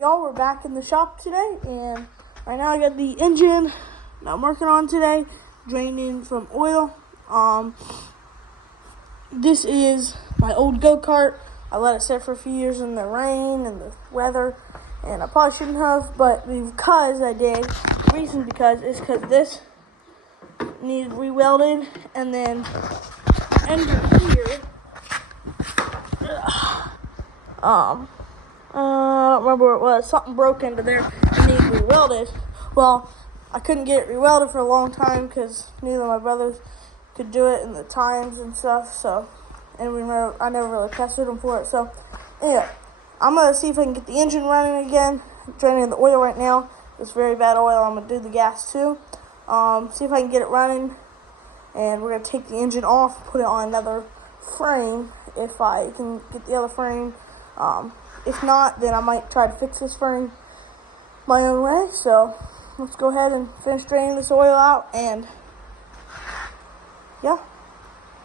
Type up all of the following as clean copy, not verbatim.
Y'all, we're back in the shop today, and right now I got the engine that I'm working on today, draining from oil. This is my old go-kart. I let it sit for a few years in the rain and the weather, and I probably shouldn't have, but because I did, the reason is because this needs re-welded, and then under here, I don't remember what it was. Something broke into there and needed re-welded. Well, I couldn't get it re-welded for a long time because neither of my brothers could do it in the times and stuff. So, and I never really pestered them for it. So, anyway, I'm gonna see if I can get the engine running again. I'm draining the oil right now. It's very bad oil. I'm gonna do the gas too. See if I can get it running, and we're gonna take the engine off, put it on another frame if I can get the other frame. If not, then I might try to fix this frame my own way. So let's go ahead and finish draining this oil out, and yeah,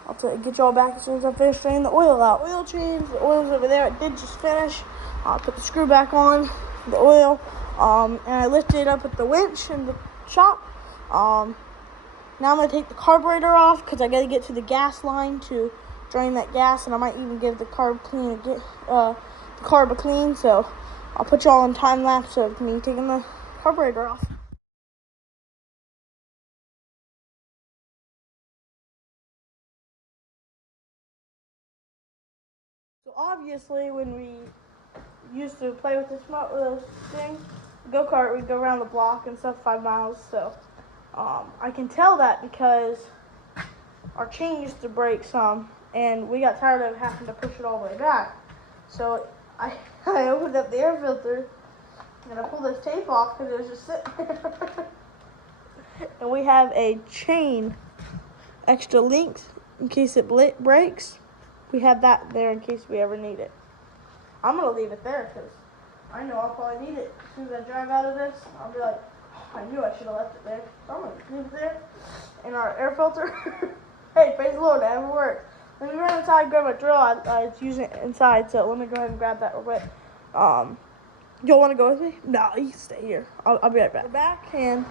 I'll get y'all back as soon as I finish draining the oil out. Oil change, the oil's over there. It did just finish. I'll put the screw back on the oil, and I lifted it up with the winch in the shop. Now I'm going to take the carburetor off because I got to get to the gas line to drain that gas, and I might even give the carb a clean. So I'll put y'all on time lapse of me taking the carburetor off. So obviously, when we used to play with this thing, go-kart, we'd go around the block and stuff, 5 miles. So I can tell that because our chain used to break some, and we got tired of having to push it all the way back. So I opened up the air filter, and I pulled this tape off because it was just sitting there. And we have a chain, extra length in case it breaks. We have that there in case we ever need it. I'm going to leave it there because I know I'll probably need it. As soon as I drive out of this, I'll be like, oh, I knew I should have left it there. So I'm going to leave it there in our air filter. Hey, praise the Lord, that ever worked. Let me run inside and grab my drill. I was using it inside, so let me go ahead and grab that real quick. Y'all want to go with me? No, you can stay here. I'll be right back. We're back and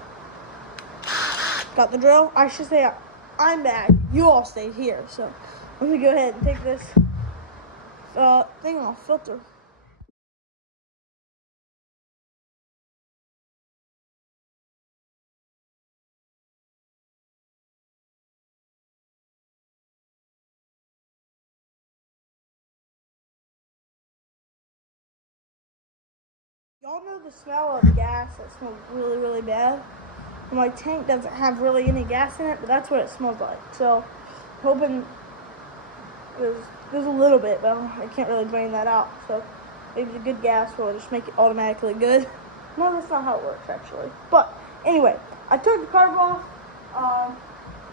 got the drill. I should say I'm back. You all stayed here, so let me go ahead and take this thing off, filter. Y'all know the smell of gas that smells really, really bad? My tank doesn't have really any gas in it, but that's what it smells like. So, hoping there's a little bit, but I can't really drain that out. So, maybe the good gas will just make it automatically good. No, that's not how it works, actually. But, anyway, I took the carb off,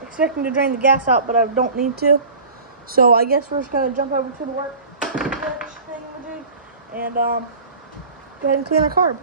expecting to drain the gas out, but I don't need to. So, I guess we're just going to jump over to the work thing and go ahead and clean our carb.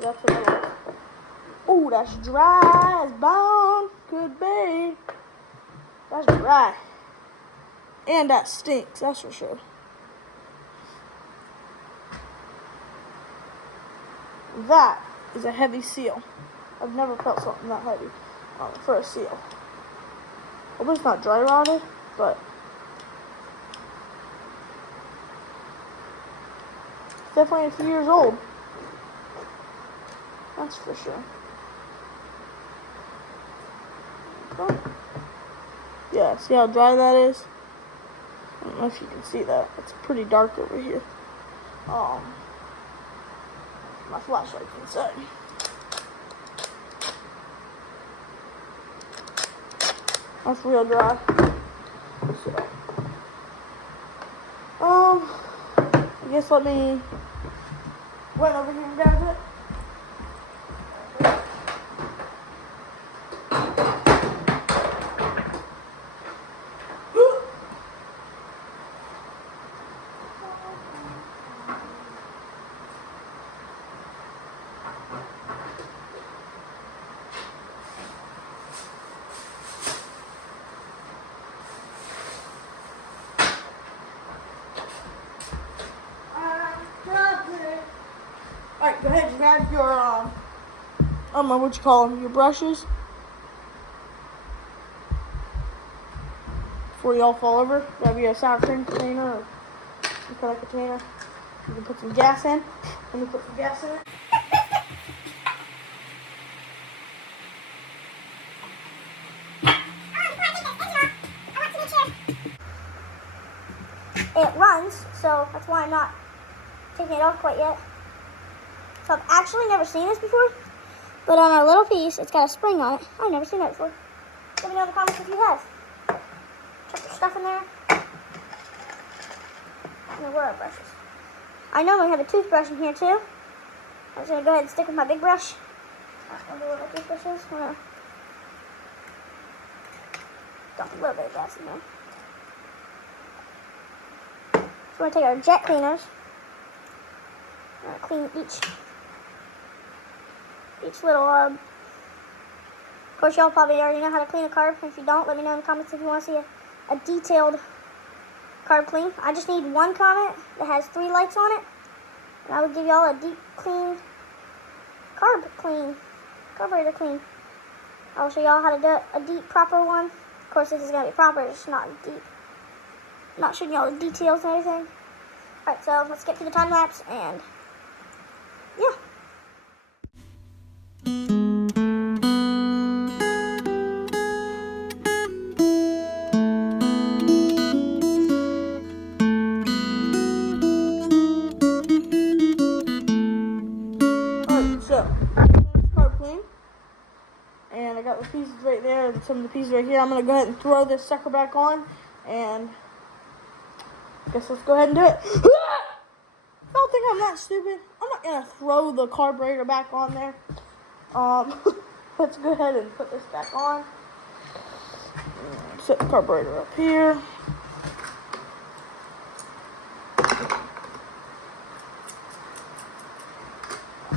That's what I like. Oh, that's dry as bone. Could be. That's dry. And that stinks, that's for sure. That is a heavy seal. I've never felt something that heavy for a seal. Hope it's not dry rotted, but it's definitely a few years old. That's for sure. Yeah, see how dry that is? I don't know if you can see that. It's pretty dark over here. My flashlight's inside. That's real dry. So, I guess let me run over here and grab it. Alright, go ahead and grab your, I don't know what you call them, your brushes. Before you all fall over, grab your sour cream container or some kind of container. You can put some gas in. Let me put some gas in it. It runs, so that's why I'm not taking it off quite yet. So I've actually never seen this before, but on our little piece, it's got a spring on it. I've never seen that before. Let me know in the comments if you have. Check your stuff in there. Where are brushes? I normally have a toothbrush in here too. I'm just gonna go ahead and stick with my big brush. I wonder where my toothbrush is. Dump a little bit of gas in there. So we're gonna take our jet cleaners. We're gonna clean each little Of course, y'all probably already know how to clean a carb. If you don't, let me know in the comments if you want to see a detailed carb clean. I just need one comment that has 3 lights on it, and I will give y'all a deep clean carburetor clean. I'll show y'all how to do a deep proper one. Of course, this is gonna be proper, it's not deep. I'm not showing y'all the details and everything. Alright, so let's get to the time lapse and yeah. So, carb clean, and I got the pieces right there, and some of the pieces right here. I'm gonna go ahead and throw this sucker back on, and I guess let's go ahead and do it. I don't think I'm that stupid. I'm not gonna throw the carburetor back on there. Let's go ahead and put this back on. Set the carburetor up here.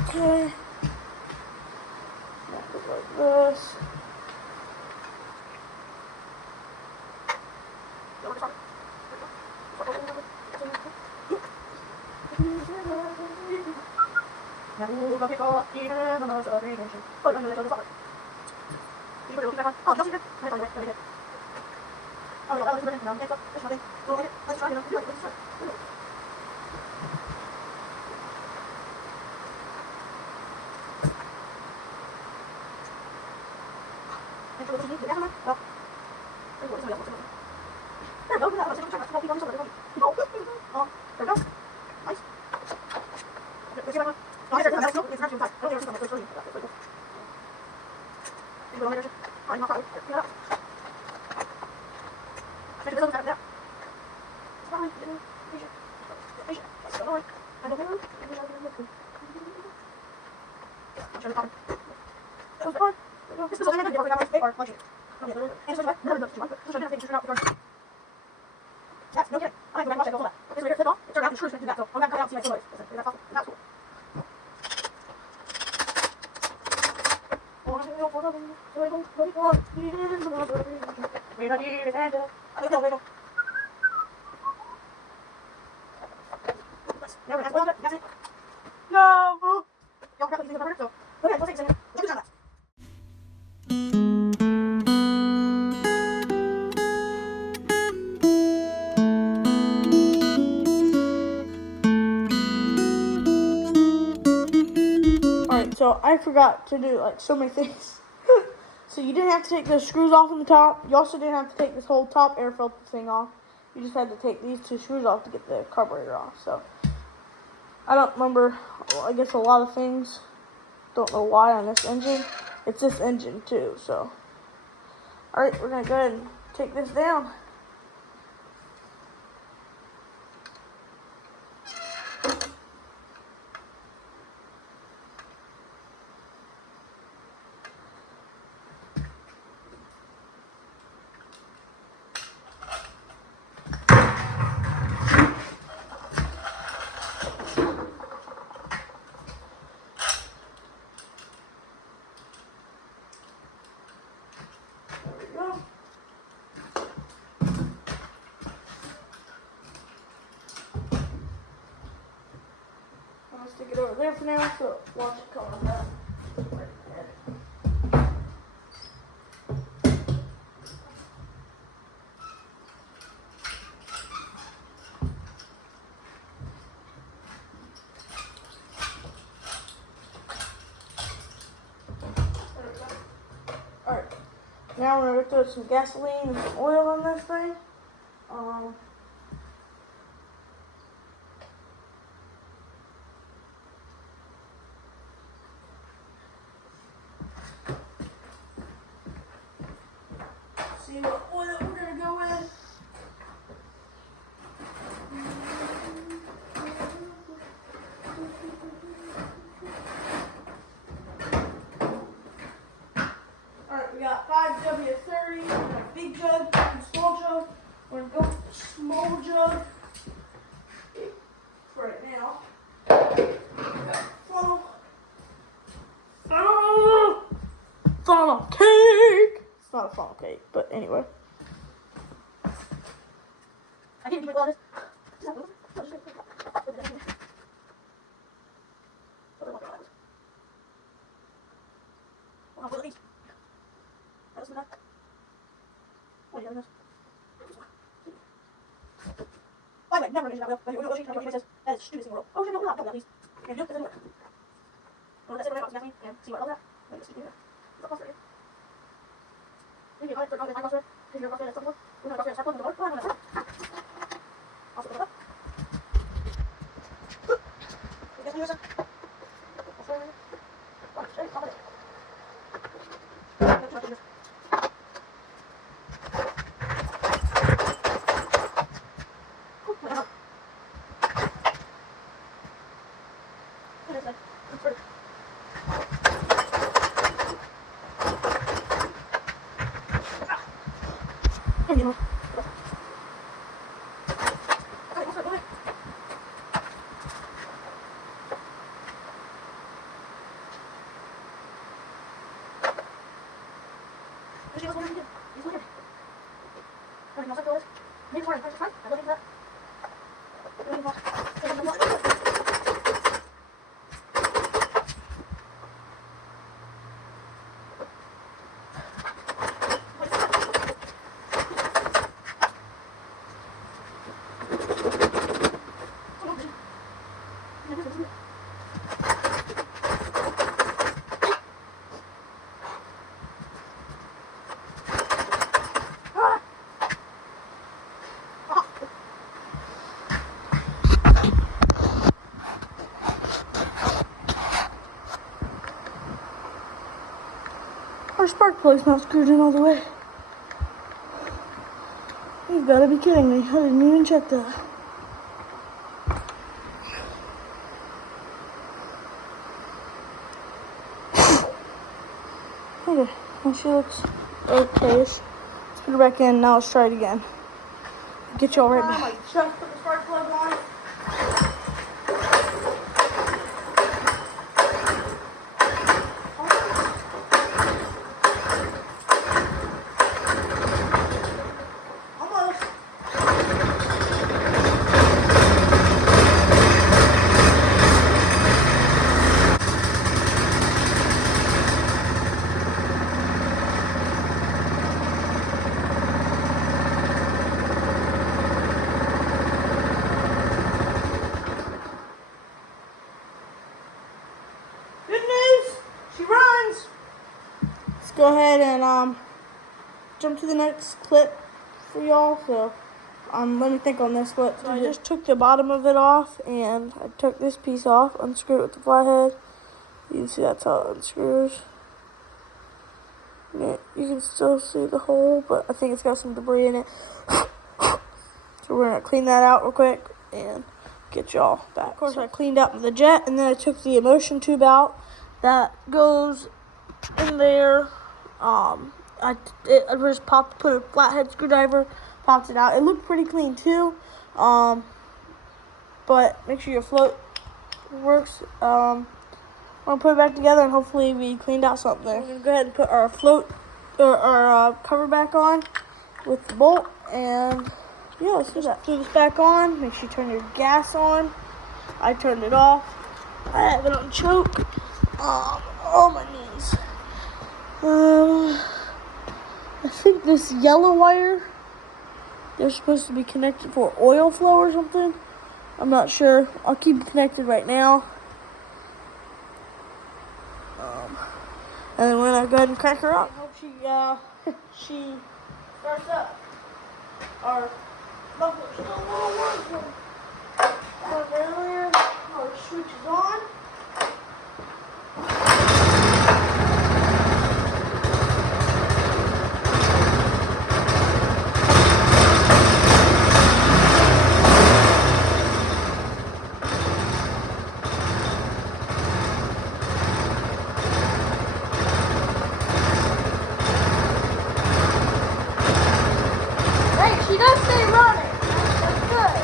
Okay. Like this. Alright, so I forgot to do like so many things. So you didn't have to take the screws off in the top. You also didn't have to take this whole top air filter thing off. You just had to take these 2 screws off to get the carburetor off. So I don't remember, well, I guess a lot of things. Don't know why on this engine. It's this engine too, so. Alright, we're gonna go ahead and take this down. Stick it over there for now, so watch it come on back. Alright, now we're going to throw some gasoline and some oil on this thing. See what oil we're going to go with. Alright, we got 5W30, we got a big jug and small jug. We're going to go with the small jug for right now. Funnel. Funnel cake! It's not a funnel cake, but anyway. I can't keep it this. By the way, never mention that wheel. That is the stupidest thing in the world. Oh, shit, no, not that, please. And nope, doesn't work. Well, that's it, we're going to gasoline and see what I love that. Let me just keep doing that. What's up, right here? Maybe if I put it on my crossroad, if you're a crossroad that's somewhere, we're going to crossroad and start plugging the water. Oh, I'm going to I'll put it up. You guys can use it. I'll show you. Oh, straight, top of it. There you go. Our spark plug's not screwed in all the way. You've got to be kidding me. I didn't even check that. Okay, well, she looks okay-ish. Let's put her back in. Now let's try it again. Get y'all right back. I just put the spark plug on. go ahead and jump to the next clip for y'all. So let me think on this. But so I just took the bottom of it off, and I took this piece off, unscrewed it with the flathead. You can see that's how it unscrews. Yeah, you can still see the hole, but I think it's got some debris in it. So we're gonna clean that out real quick and get y'all back. Of course, I cleaned out the jet, and then I took the immersion tube out that goes in there. I just put a flathead screwdriver, popped it out. It looked pretty clean too. But make sure your float works. I'm gonna put it back together, and hopefully we cleaned out something there. We're gonna go ahead and put our float or our cover back on with the bolt, and yeah, let's do that. Screw this back on. Make sure you turn your gas on. I turned it off. I have it on choke. Oh my knees. I think this yellow wire, they're supposed to be connected for oil flow or something. I'm not sure. I'll keep it connected right now. And then we're gonna go ahead and crank her up. I hope she starts up. Our muffler's still a little working. Earlier, our switch is on. She does stay running. That's good.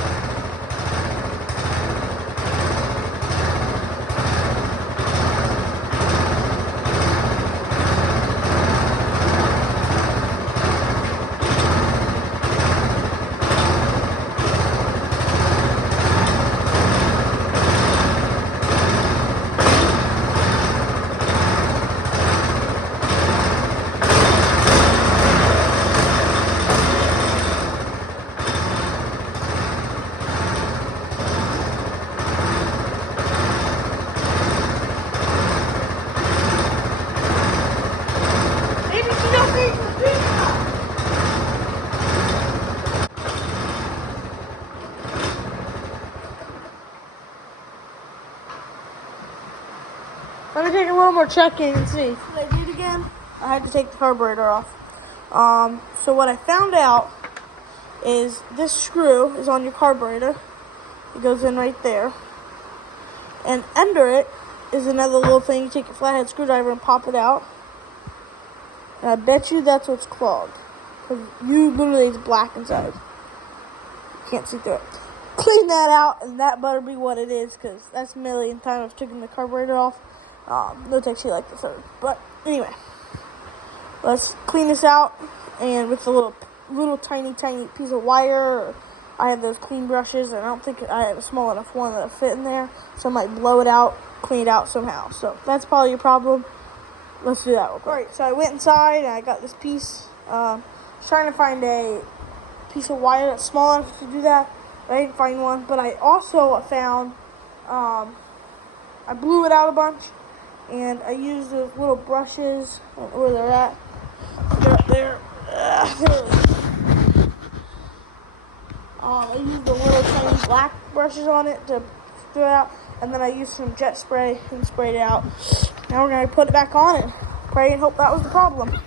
Let me take a little more checking and see. What I did again, I had to take the carburetor off. So what I found out is this screw is on your carburetor. It goes in right there. And under it is another little thing. You take a flathead screwdriver and pop it out. And I bet you that's what's clogged. Because it's black inside. You can't see through it. Clean that out, and that better be what it is, because that's a million times I've taken the carburetor off. That's actually like the third. But anyway, let's clean this out, and with a little tiny piece of wire. I have those clean brushes, and I don't think I have a small enough one that'll fit in there, so I might blow it out, clean it out somehow. So that's probably your problem. Let's do that real quick. All right, so I went inside, and I got this piece. I was trying to find a piece of wire that's small enough to do that, but I didn't find one. But I also found, I blew it out a bunch, and I used those little brushes. I don't know where they're at. They're up there. I used the little tiny black brushes on it to do it out, and then I used some jet spray and sprayed it out. Now we're going to put it back on and pray and hope that was the problem.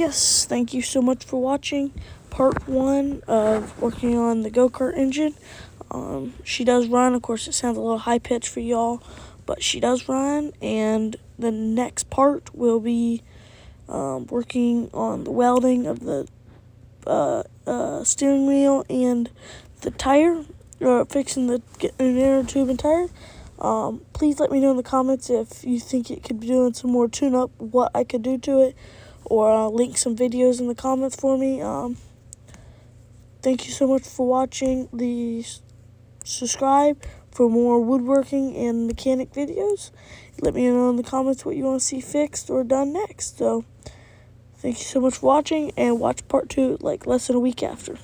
yes, thank you so much for watching part 1 of working on the go-kart engine. She does run. Of course, it sounds a little high-pitched for y'all, but she does run, and the next part will be working on the welding of the steering wheel and the tire, or fixing the inner tube and tire. Please let me know in the comments if you think it could be doing some more tune-up, what I could do to it, or link some videos in the comments for me. Thank you so much for watching. Subscribe for more woodworking and mechanic videos. Let me know in the comments what you want to see fixed or done next. So, thank you so much for watching, and watch part 2 like less than a week after.